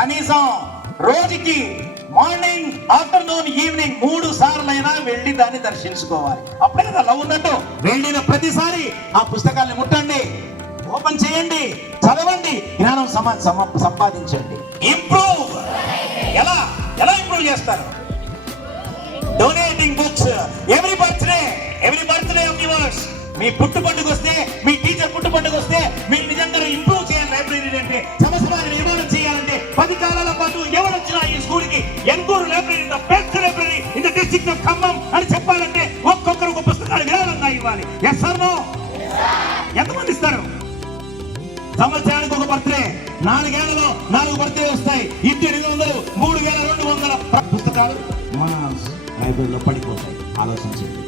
కనీసం రోజుకి morning, afternoon, evening 3 సార్లైనా వెళ్ళి దాన్ని దర్శించుకోవాలి. అప్పుడే కదా లవ్ ఉన్నట్టు. వెళ్ళిన ప్రతిసారి ఆ పుస్తకాన్ని ముట్టండి, ఓపెన్ చేయండి, చదవండి, జ్ఞానం సంపాదించండి. ఇంప్రూవ్. ఎలా ఇంప్రూవ్ చేస్తారు? Donating books. Every birthday of yours. మీ పుట్టు పండుగ వస్తే, మీ టీచర్ పుట్టు పండుగ వస్తే, మీరు నిజంగా ఇంప్రూవ్ చేయాలి. లైబ్రరీ అంటే సంవత్సరాన్ని నిర్మాణం చేయాలంటే 10 కాలాల పాటు ఎవరు వచ్చినా ఈ స్కూల్ కి Enkuru library the best library in the district of Khammam అని చెప్పాలంటే ఒక్కొక్కరు ఒక పుస్తకాలు విరాళంగా ఇవ్వాలి. Yes or no? ఎంతమంది ఇస్తారు? సంవత్సరానికి ఒక బర్త్డే, 4 ఏళ్లలో 4 బర్త్డే వస్తాయి. 800, 3200 పుస్తకాలు మన లైబ్రరీలో పడిపోతాయి. ఆలోచించండి.